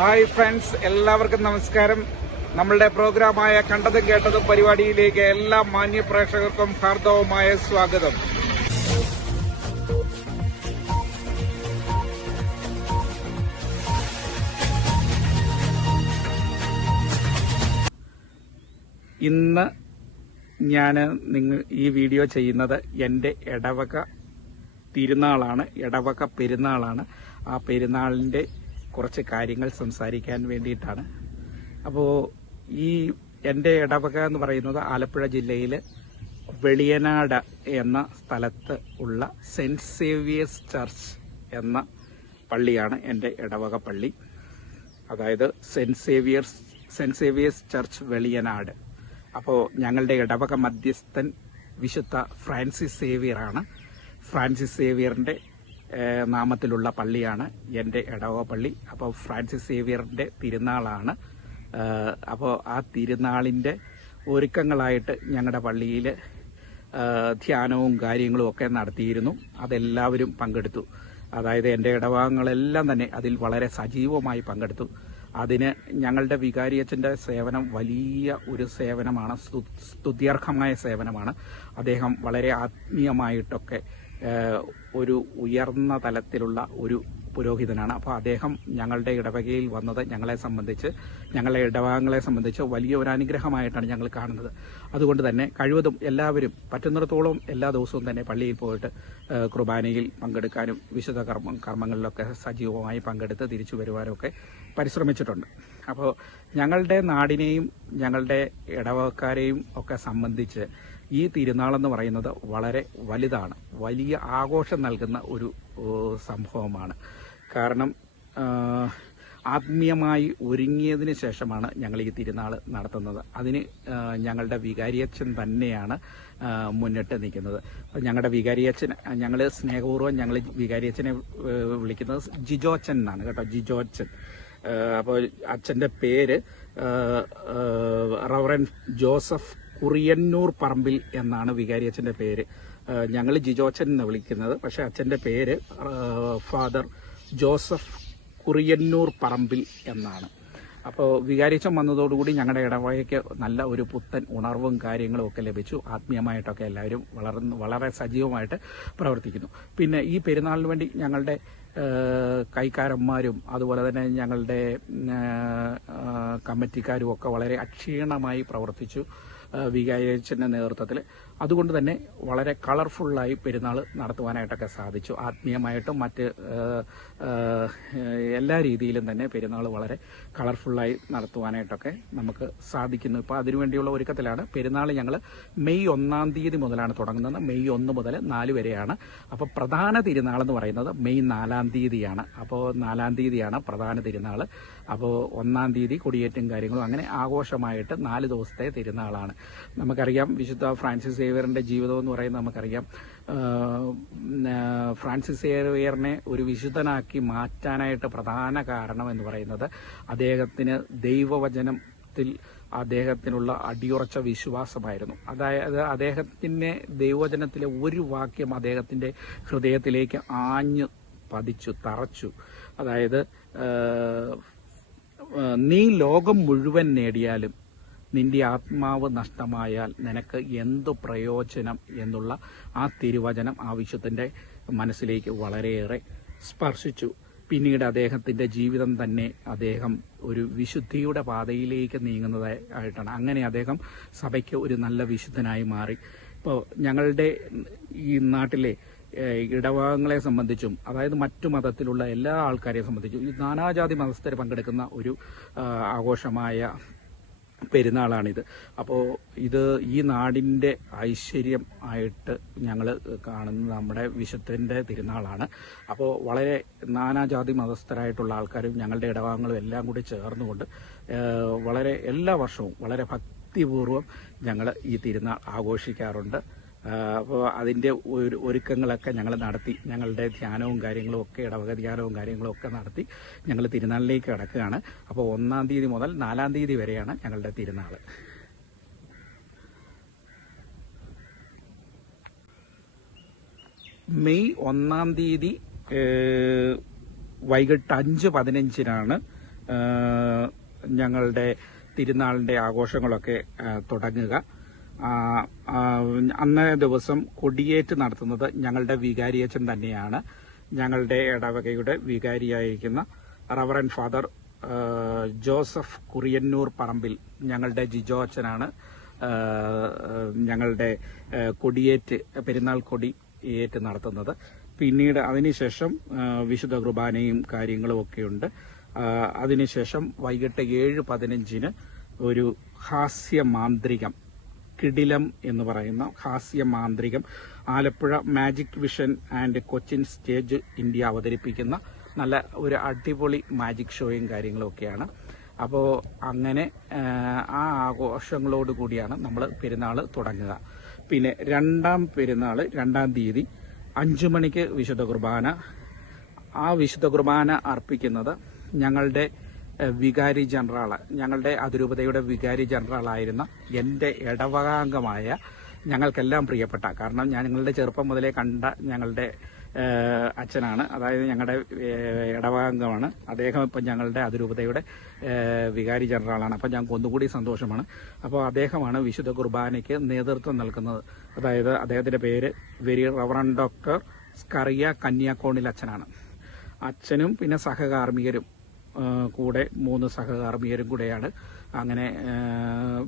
Hi friends എല്ലാവർക്കും നമസ്കാരം. നമ്മളുടെ പ്രോഗ്രാമായ കണ്ടതും കേട്ടതും പരിപാടിയിലേക്ക് എല്ലാ മാന്യ പ്രേക്ഷകർക്കും ഹാർദവമായ സ്വാഗതം. ഇന്ന് ഞാൻ നിങ്ങൾ ഈ വീഡിയോ ചെയ്യുന്നത് എന്റെ ഇടവക തിരുനാളാണ് ഇടവക പെരുന്നാളാണ്. ആ പെരുന്നാളിന്റെ കുറച്ച് കാര്യങ്ങൾ സംസാരിക്കാൻ വേണ്ടിയിട്ടാണ്. അപ്പോൾ ഈ എന്റെ ഇടവക എന്ന് പറയുന്നത് ആലപ്പുഴ ജില്ലയിൽ വെളിയനാട് എന്ന സ്ഥലത്ത് ഉള്ള സെന്റ് സേവിയേഴ്സ് ചർച്ച് എന്ന പള്ളിയാണ് എന്റെ ഇടവക പള്ളി. അതായത് saint Xavier's saint Xavier's church Veliyanad. അപ്പോൾ ഞങ്ങളുടെ ഇടവക മധ്യസ്ഥൻ വിശുദ്ധ ഫ്രാൻസിസ് സേവിയറാണ്. ഫ്രാൻസിസ് സേവിയറിന്റെ നാമത്തിലുള്ള പള്ളിയാണ് എന്റെ എടവ പള്ളി. അപ്പോൾ ഫ്രാൻസിസ് സേവിയറിന്റെ തിരുനാളാണ്. അപ്പോൾ ആ തിരുനാളിന്റെ ഒരുക്കങ്ങളായിട്ട് ഞങ്ങളുടെ പള്ളിയിൽ ധ്യാനവും കാര്യങ്ങളും ഒക്കെ നടത്തിയിരുന്നു. അതെല്ലാവരും പങ്കെടുത്തു. അതായത് എന്റെ ഇടവകങ്ങളെല്ലാം തന്നെ അതിൽ വളരെ സജീവമായി പങ്കെടുത്തു. അതിന് ഞങ്ങളുടെ വികാരിയച്ഛന്റെ സേവനം വലിയ ഒരു സേവനമാണ്. സ്തുത്യർഹമായ സേവനമാണ്. അദ്ദേഹം വളരെ ആത്മീയമായിട്ടൊക്കെ ഒരു ഉയർന്ന തലത്തിലുള്ള ഒരു പുരോഹിതനാണ്. അപ്പോൾ അദ്ദേഹം ഞങ്ങളുടെ ഇടവകയിൽ വന്നത് ഞങ്ങളെ സംബന്ധിച്ച് ഞങ്ങളുടെ ഇടവകങ്ങളെ സംബന്ധിച്ച് വലിയ ഒരു അനുഗ്രഹമായിട്ടാണ് ഞങ്ങൾ കാണുന്നത്. അതുകൊണ്ട് തന്നെ കഴിവതും എല്ലാവരും പറ്റുന്നിടത്തോളം എല്ലാ ദിവസവും തന്നെ പള്ളിയിൽ പോയിട്ട് കുർബാനയിൽ പങ്കെടുക്കാനും വിശുദ്ധ കർമ്മ കർമ്മങ്ങളിലൊക്കെ സജീവമായി പങ്കെടുത്ത് തിരിച്ചു വരുവാനൊക്കെ പരിശ്രമിച്ചിട്ടുണ്ട്. അപ്പോൾ ഞങ്ങളുടെ നാടിനെയും ഞങ്ങളുടെ ഇടവകക്കാരെയും ഒക്കെ സംബന്ധിച്ച് ഈ തിരുനാളെന്ന് പറയുന്നത് വളരെ വലുതാണ്. വലിയ ആഘോഷം നൽകുന്ന ഒരു സംഭവമാണ്. കാരണം ആത്മീയമായി ഒരുങ്ങിയതിന് ശേഷമാണ് ഞങ്ങൾ ഈ തിരുനാൾ നടത്തുന്നത്. അതിന് ഞങ്ങളുടെ വികാരിയച്ഛൻ തന്നെയാണ് മുന്നിട്ട് നിൽക്കുന്നത്. അപ്പോൾ ഞങ്ങളുടെ വികാരിയച്ഛൻ ഞങ്ങൾ സ്നേഹപൂർവം ഞങ്ങൾ വികാരിയച്ഛനെ വിളിക്കുന്നത് ജിജോച്ചൻ എന്നാണ് കേട്ടോ ജിജോച്ചൻ. അപ്പോൾ അച്ഛന്റെ പേര് റവറൻ ജോസഫ് കുറിയന്നൂർ പറമ്പിൽ എന്നാണ് വികാരി വികാരിയച്ഛന്റെ പേര്. ഞങ്ങൾ ജിജോച്ചൻ എന്ന് വിളിക്കുന്നത്. പക്ഷേ അച്ഛന്റെ പേര് ഫാദർ ജോസഫ് കുറിയന്നൂർ പറമ്പിൽ എന്നാണ്. അപ്പോൾ വികാരിച്ചം വന്നതോടുകൂടി ഞങ്ങളുടെ ഇടവകയ്ക്ക് നല്ല ഒരു പുത്തൻ ഉണർവും കാര്യങ്ങളും ഒക്കെ ലഭിച്ചു. ആത്മീയമായിട്ടൊക്കെ എല്ലാവരും വളർന്ന് വളരെ സജീവമായിട്ട് പ്രവർത്തിക്കുന്നു. പിന്നെ ഈ പെരുന്നാളിന് വേണ്ടി ഞങ്ങളുടെ കൈക്കാരന്മാരും അതുപോലെ തന്നെ ഞങ്ങളുടെ കമ്മിറ്റിക്കാരും ഒക്കെ വളരെ അക്ഷീണമായി പ്രവർത്തിച്ചു. വികാരിച്ചന്റെ നേതൃത്വത്തിൽ അതുകൊണ്ട് തന്നെ വളരെ കളർഫുള്ളായി പെരുന്നാൾ നടത്തുവാനായിട്ടൊക്കെ സാധിച്ചു. ആത്മീയമായിട്ടും മറ്റ് എല്ലാ രീതിയിലും തന്നെ പെരുന്നാൾ വളരെ കളർഫുള്ളായി നടത്തുവാനായിട്ടൊക്കെ നമുക്ക് സാധിക്കുന്നു. ഇപ്പോൾ അതിനുവേണ്ടിയുള്ള ഒരുക്കത്തിലാണ് പെരുന്നാൾ ഞങ്ങൾ മെയ് ഒന്നാം തീയതി മുതലാണ് തുടങ്ങുന്നത്. മെയ് ഒന്ന് മുതൽ നാല് വരെയാണ്. അപ്പോൾ പ്രധാന തിരുനാൾ എന്ന് പറയുന്നത് മെയ് നാലാം തീയതിയാണ്. അപ്പോൾ നാലാം തീയതിയാണ് പ്രധാന തിരുനാൾ അപ്പോൾ ഒന്നാം തീയതി കൊടിയേറ്റും കാര്യങ്ങളും അങ്ങനെ ആഘോഷമായിട്ട് നാല് ദിവസത്തെ തിരുനാളാണ്. നമുക്കറിയാം വിശുദ്ധ ഫ്രാൻസിസ് സേവിയറിന്റെ ജീവിതം എന്ന് പറയുന്നത് നമുക്കറിയാം. ഫ്രാൻസിസ് സേവിയറിനെ ഒരു വിശുദ്ധനാക്കി മാറ്റാനായിട്ട് പ്രധാന കാരണം എന്ന് പറയുന്നത് അദ്ദേഹത്തിന് ദൈവവചനത്തിൽ അദ്ദേഹത്തിനുള്ള അടിയുറച്ച വിശ്വാസമായിരുന്നു. അതായത് അദ്ദേഹത്തിന്റെ ദൈവവചനത്തിലെ ഒരു വാക്യം അദ്ദേഹത്തിന്റെ ഹൃദയത്തിലേക്ക് ആഞ്ഞു പതിച്ചു തറച്ചു. അതായത് നീ ലോകം മുഴുവൻ നേടിയാലും നിന്റെ ആത്മാവ് നഷ്ടമായാൽ നിനക്ക് എന്തു പ്രയോജനം എന്നുള്ള ആ തിരുവചനം ആ വിശുദ്ധന്റെ മനസ്സിലേക്ക് വളരെയേറെ സ്പർശിച്ചു. പിന്നീട് അദ്ദേഹത്തിന്റെ ജീവിതം തന്നെ അദ്ദേഹം ഒരു വിശുദ്ധിയുടെ പാതയിലേക്ക് നീങ്ങുന്നതായിട്ടാണ്. അങ്ങനെ അദ്ദേഹം സഭയ്ക്ക് ഒരു നല്ല വിശുദ്ധനായി മാറി. ഇപ്പോൾ ഞങ്ങളുടെ ഈ നാട്ടിലെ ഇടവകങ്ങളെ സംബന്ധിച്ചും അതായത് മറ്റു മതത്തിലുള്ള എല്ലാ ആൾക്കാരെയും സംബന്ധിച്ചും ഈ നാനാജാതി മതസ്ഥർ പങ്കെടുക്കുന്ന ഒരു ആഘോഷമായ പെരുന്നാളാണിത്. അപ്പോൾ ഇത് ഈ നാടിന്റെ ഐശ്വര്യം ആയിട്ട് ഞങ്ങൾ കാണുന്നത് നമ്മുടെ വിശുദ്ധന്റെ തിരുനാളാണ്. അപ്പോൾ വളരെ നാനാജാതി മതസ്ഥരായിട്ടുള്ള ആൾക്കാരും ഞങ്ങളുടെ ഇടവാങ്ങളും എല്ലാം കൂടി ചേർന്നുകൊണ്ട് വളരെ എല്ലാ വർഷവും വളരെ ഭക്തിപൂർവം ഞങ്ങൾ ഈ തിരുനാൾ ആഘോഷിക്കാറുണ്ട്. അപ്പോൾ അതിന്റെ ഒരു ഒരുക്കങ്ങളൊക്കെ ഞങ്ങൾ നടത്തി. ഞങ്ങളുടെ ധ്യാനവും കാര്യങ്ങളും ഒക്കെ ഇടവക ധ്യാനവും കാര്യങ്ങളും ഒക്കെ നടത്തി ഞങ്ങൾ തിരുനാളിലേക്ക് കിടക്കുകയാണ്. അപ്പോൾ ഒന്നാം തീയതി മുതൽ നാലാം തീയതി വരെയാണ് ഞങ്ങളുടെ തിരുനാൾ മെയ് ഒന്നാം തീയതി വൈകിട്ട് അഞ്ച് പതിനഞ്ചിനാണ് ഞങ്ങളുടെ തിരുനാളിന്റെ ആഘോഷങ്ങളൊക്കെ തുടങ്ങുക. അന്നേ ദിവസം കൊടിയേറ്റ് നടത്തുന്നത് ഞങ്ങളുടെ വികാരിയച്ഛൻ തന്നെയാണ്. ഞങ്ങളുടെ ഇടവകയുടെ വികാരിയായിരിക്കുന്ന reverend father Joseph Kuriannoor Parambil ഞങ്ങളുടെ ജിജോ അച്ഛനാണ്. ഞങ്ങളുടെ കൊടിയേറ്റ് പെരുന്നാൾ കൊടി ഏറ്റ് നടത്തുന്നത്. പിന്നീട് അതിനുശേഷം വിശുദ്ധ കുർബാനയും കാര്യങ്ങളും ഒക്കെയുണ്ട്. അതിനുശേഷം വൈകിട്ട് ഏഴ് പതിനഞ്ചിന് ഒരു ഹാസ്യ മാന്ത്രികം കിടിലം എന്ന് പറയുന്ന ഹാസ്യ Manthrikam Alappuzha magic vision and Cochin stage India അവതരിപ്പിക്കുന്ന നല്ല ഒരു അടിപൊളി മാജിക് ഷോയും കാര്യങ്ങളൊക്കെയാണ്. അപ്പോൾ അങ്ങനെ ആ, ആഘോഷങ്ങളോട് കൂടിയാണ് നമ്മൾ പെരുന്നാൾ തുടങ്ങുക. പിന്നെ രണ്ടാം പെരുന്നാൾ രണ്ടാം തീയതി അഞ്ചു മണിക്ക് വിശുദ്ധ കുർബാന. ആ വിശുദ്ധ കുർബാന അർപ്പിക്കുന്നത് ഞങ്ങളുടെ വികാരി ജനറൽ ഞങ്ങളുടെ അതിരൂപതയുടെ വികാരി ജനറലായിരുന്ന എന്റെ ഇടവകാംഗമായ ഞങ്ങൾക്കെല്ലാം പ്രിയപ്പെട്ട കാരണം ഞാൻ ഞങ്ങളുടെ ചെറുപ്പം മുതലേ കണ്ട ഞങ്ങളുടെ അച്ഛനാണ്. അതായത് ഞങ്ങളുടെ ഇടവകാംഗമാണ്. അദ്ദേഹം ഇപ്പം ഞങ്ങളുടെ അതിരൂപതയുടെ വികാരി ജനറലാണ് അപ്പം ഞങ്ങൾക്ക് ഒന്നുകൂടി സന്തോഷമാണ്. അപ്പോൾ അദ്ദേഹമാണ് വിശുദ്ധ കുർബാനയ്ക്ക് നേതൃത്വം നൽകുന്നത്. അതായത് അദ്ദേഹത്തിന്റെ പേര് very reverend doctor Skaria Kanyakonil അച്ഛനാണ്. അച്ഛനും പിന്നെ സഹകാർമ്മികരും കൂടെ മൂന്ന് സഹകാർമ്മികരും കൂടെയാണ് അങ്ങനെ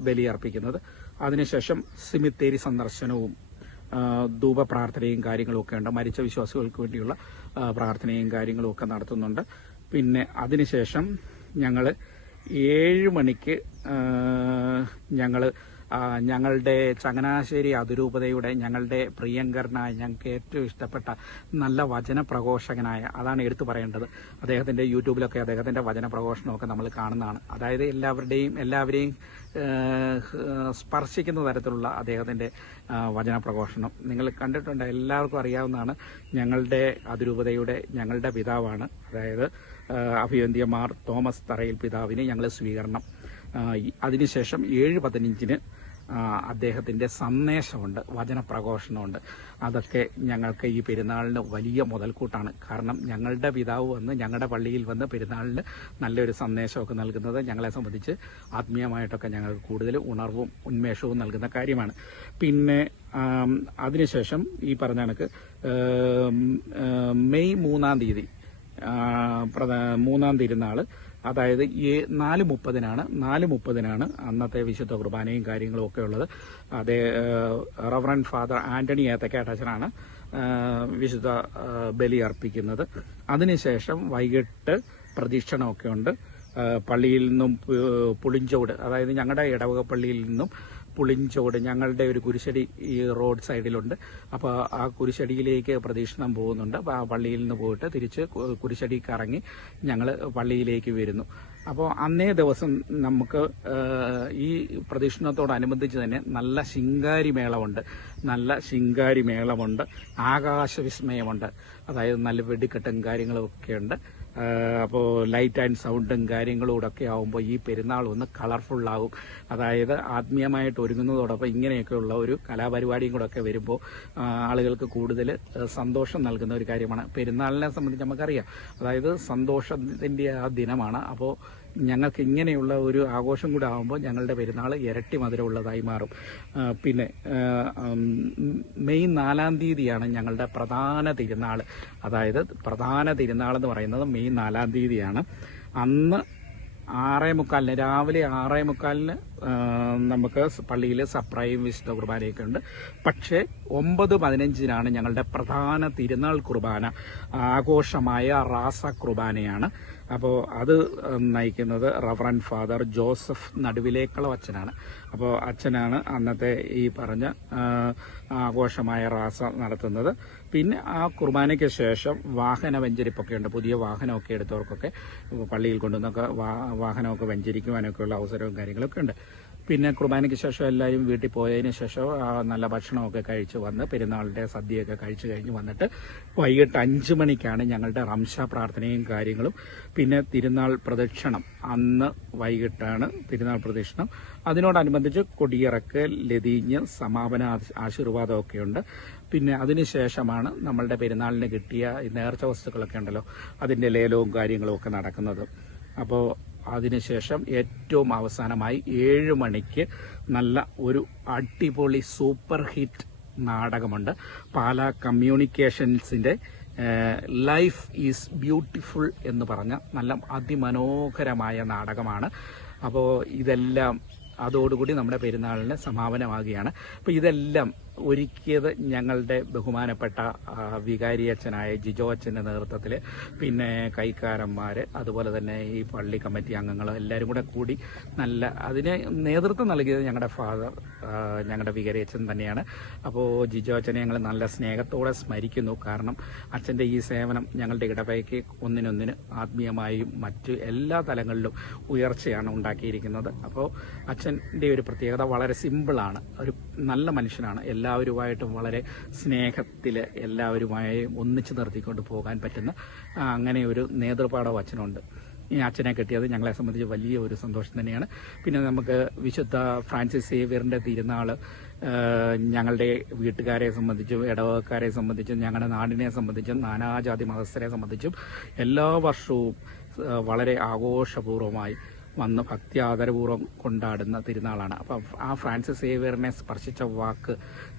ബലിയർപ്പിക്കുന്നത്. അതിനുശേഷം സിമിത്തേരി സന്ദർശനവും ധൂപ പ്രാർത്ഥനയും കാര്യങ്ങളും ഒക്കെ ഉണ്ട്. മരിച്ച വിശ്വാസികൾക്ക് വേണ്ടിയുള്ള പ്രാർത്ഥനയും കാര്യങ്ങളും ഒക്കെ നടത്തുന്നുണ്ട്. പിന്നെ അതിനുശേഷം ഞങ്ങൾ ഏഴ് മണിക്ക് ഞങ്ങൾ ഞങ്ങളുടെ ചങ്ങനാശ്ശേരി അതിരൂപതയുടെ ഞങ്ങളുടെ പ്രിയങ്കരനായ ഞങ്ങൾക്ക് ഏറ്റവും ഇഷ്ടപ്പെട്ട നല്ല വചന പ്രഘോഷകനായ അതാണ് എടുത്തു പറയേണ്ടത്. അദ്ദേഹത്തിന്റെ യൂട്യൂബിലൊക്കെ അദ്ദേഹത്തിന്റെ വചന പ്രഘോഷണമൊക്കെ നമ്മൾ കാണുന്നതാണ്. അതായത് എല്ലാവരുടെയും എല്ലാവരെയും സ്പർശിക്കുന്ന തരത്തിലുള്ള അദ്ദേഹത്തിന്റെ ആ, വചന പ്രഘോഷണം നിങ്ങൾ കണ്ടിട്ടുണ്ട് എല്ലാവർക്കും അറിയാവുന്നതാണ്. ഞങ്ങളുടെ അതിരൂപതയുടെ ഞങ്ങളുടെ പിതാവാണ്. അതായത് ഏഹ്, അഭിവന്ദ്യമാർ തോമസ് തറയിൽ പിതാവിന് ഞങ്ങൾ സ്വീകരണം. അതിനുശേഷം ഏഴ് പതിനഞ്ചിന് ആ, അദ്ദേഹത്തിന്റെ സന്ദേശമുണ്ട് വചനപ്രഘോഷണമുണ്ട്. അതൊക്കെ ഞങ്ങൾക്ക് ഈ പെരുന്നാളിന് വലിയ മുതൽക്കൂട്ടാണ്. കാരണം ഞങ്ങളുടെ പിതാവ് വന്ന് ഞങ്ങളുടെ പള്ളിയിൽ വന്ന് പെരുന്നാളിന് നല്ലൊരു സന്ദേശമൊക്കെ നൽകുന്നത് ഞങ്ങളെ സംബന്ധിച്ച് ആത്മീയമായിട്ടൊക്കെ ഞങ്ങൾക്ക് കൂടുതൽ ഉണർവും ഉന്മേഷവും നൽകുന്ന കാര്യമാണ്. പിന്നെ അതിനുശേഷം ഈ പറഞ്ഞ കണക്ക് മെയ് മൂന്നാം തീയതി പ്രധാ മൂന്നാം തിരുനാൾ അതായത് ഈ നാല് മുപ്പതിനാണ് നാല് മുപ്പതിനാണ് അന്നത്തെ വിശുദ്ധ കുർബാനയും കാര്യങ്ങളും ഒക്കെ ഉള്ളത്. അതേ റവറൻ ഫാദർ ആന്റണി ഏത്തക്കാട്ടച്ചനാണ് ആ, വിശുദ്ധ ബലി അർപ്പിക്കുന്നത്. അതിനുശേഷം വൈകിട്ട് പ്രദക്ഷിണമൊക്കെ ഉണ്ട്. പള്ളിയിൽ നിന്നും പുളിഞ്ചോട് അതായത് ഞങ്ങളുടെ ഇടവക പള്ളിയിൽ നിന്നും പുളിഞ്ചോട് ഞങ്ങളുടെ ഒരു കുരിശടി ഈ റോഡ് സൈഡിലുണ്ട്. അപ്പോൾ ആ കുരിശടിയിലേക്ക് പ്രദക്ഷിണം പോകുന്നുണ്ട്. അപ്പോൾ ആ പള്ളിയിൽ നിന്ന് പോയിട്ട് തിരിച്ച് കുരിശടി കറങ്ങി ഞങ്ങൾ പള്ളിയിലേക്ക് വരുന്നു. അപ്പോൾ അന്നേ ദിവസം നമുക്ക് ഈ പ്രദക്ഷിണത്തോടനുബന്ധിച്ച് തന്നെ നല്ല ശിങ്കാരി മേളമുണ്ട്. നല്ല ശിങ്കാരി മേളമുണ്ട്. ആകാശവിസ്മയമുണ്ട്. അതായത് നല്ല വെടിക്കെട്ടും കാര്യങ്ങളും ഒക്കെ ഉണ്ട്. അപ്പോൾ ലൈറ്റ് ആൻഡ് സൗണ്ടും കാര്യങ്ങളും കൂടെ ഒക്കെ ആവുമ്പോൾ ഈ പെരുന്നാൾ ഒന്ന് കളർഫുള്ളാകും അതായത് ആത്മീയമായിട്ട് ഒരുങ്ങുന്നതോടൊപ്പം ഇങ്ങനെയൊക്കെയുള്ള ഒരു കലാപരിപാടിയും കൂടെ ഒക്കെ വരുമ്പോൾ ആളുകൾക്ക് കൂടുതൽ സന്തോഷം നൽകുന്ന ഒരു കാര്യമാണ്. പെരുന്നാളിനെ സംബന്ധിച്ച് നമുക്കറിയാം. അതായത് സന്തോഷത്തിന്റെ ആ ദിനമാണ്. അപ്പോൾ ഞങ്ങൾക്ക് ഇങ്ങനെയുള്ള ഒരു ആഘോഷം കൂടെ ആകുമ്പോൾ ഞങ്ങളുടെ പെരുന്നാൾ ഇരട്ടി മധുരമുള്ളതായി മാറും. പിന്നെ മെയ് നാലാം തീയതിയാണ് ഞങ്ങളുടെ പ്രധാന തിരുനാൾ അതായത് പ്രധാന തിരുനാൾ എന്ന് പറയുന്നത് മെയ് നാലാം തീയതിയാണ്. അന്ന് ആറേ മുക്കാലിന് രാവിലെ ആറേ മുക്കാലിന് നമുക്ക് പള്ളിയിൽ സപ്രയും വിശുദ്ധ കുർബാനയൊക്കെ ഉണ്ട്. പക്ഷേ ഒമ്പത് പതിനഞ്ചിനാണ് ഞങ്ങളുടെ പ്രധാന തിരുനാൾ കുർബാന ആഘോഷമായ റാസ കുർബാനയാണ്. അപ്പോൾ അത് നയിക്കുന്നത് റവറൻ ഫാദർ ജോസഫ് നടുവിലേക്കുള്ള അച്ഛനാണ്. അപ്പോൾ അച്ഛനാണ് അന്നത്തെ ഈ പറഞ്ഞ ആഘോഷമായ റാസ നടത്തുന്നത്. പിന്നെ ആ കുർബാനയ്ക്ക് ശേഷം വാഹന വെഞ്ചരിപ്പൊക്കെ ഉണ്ട്. പുതിയ വാഹനമൊക്കെ എടുത്തവർക്കൊക്കെ പള്ളിയിൽ കൊണ്ടുവന്നൊക്കെ വാഹനമൊക്കെ വെഞ്ചരിക്കുവാനൊക്കെയുള്ള അവസരവും കാര്യങ്ങളൊക്കെ ഉണ്ട്. പിന്നെ കുർബാനയ്ക്ക് ശേഷം എല്ലാവരും വീട്ടിൽ പോയതിന് ശേഷം നല്ല ഭക്ഷണമൊക്കെ കഴിച്ച് വന്ന് പെരുന്നാളിന്റെ സദ്യയൊക്കെ കഴിച്ചു കഴിഞ്ഞ് വന്നിട്ട് വൈകിട്ട് അഞ്ച് മണിക്കാണ് ഞങ്ങളുടെ റംശ പ്രാർത്ഥനയും കാര്യങ്ങളും. പിന്നെ തിരുനാൾ പ്രദക്ഷിണം അന്ന് വൈകിട്ടാണ് തിരുനാൾ പ്രദക്ഷിണം. അതിനോടനുബന്ധിച്ച് കൊടിയിറക്ക് ലതിഞ്ഞ് സമാപന ആശ- ആശീർവാദമൊക്കെ ഉണ്ട് പിന്നെ അതിനുശേഷമാണ് നമ്മളുടെ പെരുന്നാളിന് കിട്ടിയ നേർച്ച വസ്തുക്കളൊക്കെ ഉണ്ടല്ലോ അതിന്റെ ലേലവും കാര്യങ്ങളും ഒക്കെ നടക്കുന്നത്. അപ്പോൾ അതിനുശേഷം ഏറ്റവും അവസാനമായി ഏഴ് മണിക്ക് നല്ല ഒരു അടിപൊളി സൂപ്പർ ഹിറ്റ് നാടകമുണ്ട്. പാലാ കമ്മ്യൂണിക്കേഷൻസിന്റെ ലൈഫ് ഈസ് ബ്യൂട്ടിഫുൾ എന്ന് പറഞ്ഞ നല്ല അതിമനോഹരമായ നാടകമാണ്. അപ്പോൾ ഇതെല്ലാം അതോടുകൂടി നമ്മുടെ പെരുന്നാളിന് സമാപനമാകുകയാണ്. അപ്പോൾ ഇതെല്ലാം ഒരുക്കിയത് ഞങ്ങളുടെ ബഹുമാനപ്പെട്ട വികാരിയച്ഛനായ ജിജോ അച്ഛന്റെ നേതൃത്വത്തിൽ പിന്നെ കൈക്കാരന്മാർ അതുപോലെ തന്നെ ഈ പള്ളി കമ്മിറ്റി അംഗങ്ങൾ എല്ലാവരും കൂടെ കൂടി നല്ല അതിന് നേതൃത്വം നൽകിയത് ഞങ്ങളുടെ ഫാദർ ഞങ്ങളുടെ വികാരി അച്ഛൻ തന്നെയാണ്. അപ്പോൾ ജിജോ അച്ഛനെ ഞങ്ങൾ നല്ല സ്നേഹത്തോടെ സ്മരിക്കുന്നു. കാരണം അച്ഛന്റെ ഈ സേവനം ഞങ്ങളുടെ ഇടവയ്ക്ക് ഒന്നിനൊന്നിന് ആത്മീയമായും മറ്റ് എല്ലാ തലങ്ങളിലും ഉയർച്ചയാണ് ഉണ്ടാക്കിയിരിക്കുന്നത്. അപ്പോൾ അച്ഛന്റെ ഒരു പ്രത്യേകത വളരെ സിമ്പിളാണ്. ഒരു നല്ല മനുഷ്യനാണ്. എല്ലാവരുമായിട്ടും വളരെ സ്നേഹത്തിൽ എല്ലാവരുമായി ഒന്നിച്ചു നിർത്തിക്കൊണ്ട് പോകാൻ പറ്റുന്ന അങ്ങനെ ഒരു നേതൃപാഠം അച്ഛനുണ്ട്. ഈ അച്ഛനെ കിട്ടിയത് ഞങ്ങളെ സംബന്ധിച്ച് വലിയ ഒരു സന്തോഷം തന്നെയാണ്. പിന്നെ നമുക്ക് വിശുദ്ധ ഫ്രാൻസിസ് സേവിയറിന്റെ തിരുനാൾ ഞങ്ങളുടെ വീട്ടുകാരെ സംബന്ധിച്ചും ഇടവകക്കാരെ സംബന്ധിച്ചും ഞങ്ങളുടെ നാടിനെ സംബന്ധിച്ചും നാനാജാതി മതസ്ഥരെ സംബന്ധിച്ചും എല്ലാ വർഷവും വളരെ ആഘോഷപൂർവമായി വന്ന് ഭക്തി ആദരപൂർവം കൊണ്ടാടുന്ന തിരുനാളാണ്. അപ്പം ആ ഫ്രാൻസിസ് സേവിയറിനെ സ്പർശിച്ച വാക്ക്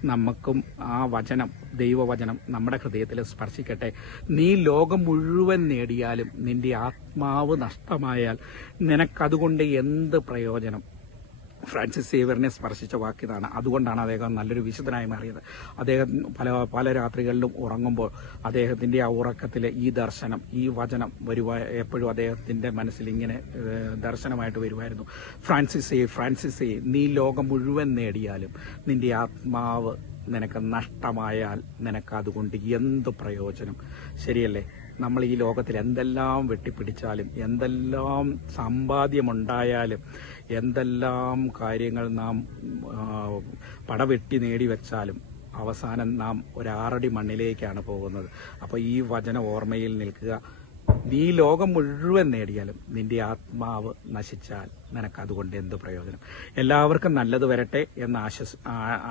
നമുക്കും ആ വചനം ദൈവവചനം നമ്മുടെ ഹൃദയത്തിൽ സ്പർശിക്കട്ടെ. നീ ലോകം മുഴുവൻ നേടിയാലും നിന്റെ ആത്മാവ് നഷ്ടമായാൽ നിനക്കതുകൊണ്ട് എന്ത് പ്രയോജനം? ഫ്രാൻസിസ് സേവറിനെ സ്പർശിച്ച വാക്കിതാണ്. അതുകൊണ്ടാണ് അദ്ദേഹം നല്ലൊരു വിശുദ്ധനായി മാറിയത്. അദ്ദേഹം പല പല രാത്രികളിലും ഉറങ്ങുമ്പോൾ അദ്ദേഹത്തിന്റെ ആ ഉറക്കത്തിലെ ഈ ദർശനം ഈ വചനം വരുവാ എപ്പോഴും അദ്ദേഹത്തിന്റെ മനസ്സിൽ ഇങ്ങനെ ദർശനമായിട്ട് വരുമായിരുന്നു. ഫ്രാൻസിസ് ഫ്രാൻസിസ് നീ ലോകം മുഴുവൻ നേടിയാലും നിന്റെ ആത്മാവ് നിനക്ക് നഷ്ടമായാൽ നിനക്ക് അതുകൊണ്ട് എന്ത് പ്രയോജനം? ശരിയല്ലേ? നമ്മൾ ഈ ലോകത്തിൽ എന്തെല്ലാം വെട്ടിപ്പിടിച്ചാലും എന്തെല്ലാം സമ്പാദ്യമുണ്ടായാലും എന്തെല്ലാം കാര്യങ്ങൾ നാം പടവെട്ടി നേടിവെച്ചാലും അവസാനം നാം ഒരാറടി മണ്ണിലേക്കാണ് പോകുന്നത്. അപ്പോൾ ഈ വചന ഓർമ്മയിൽ നിൽക്കുക. നീ ലോകം മുഴുവൻ നേടിയാലും നിന്റെ ആത്മാവ് നശിച്ചാൽ നിനക്ക് അതുകൊണ്ട് എന്ത് പ്രയോജനം? എല്ലാവർക്കും നല്ലത് വരട്ടെ എന്ന്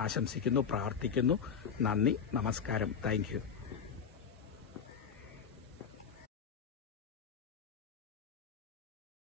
ആശംസിക്കുന്നു പ്രാർത്ഥിക്കുന്നു. നന്ദി നമസ്കാരം. താങ്ക്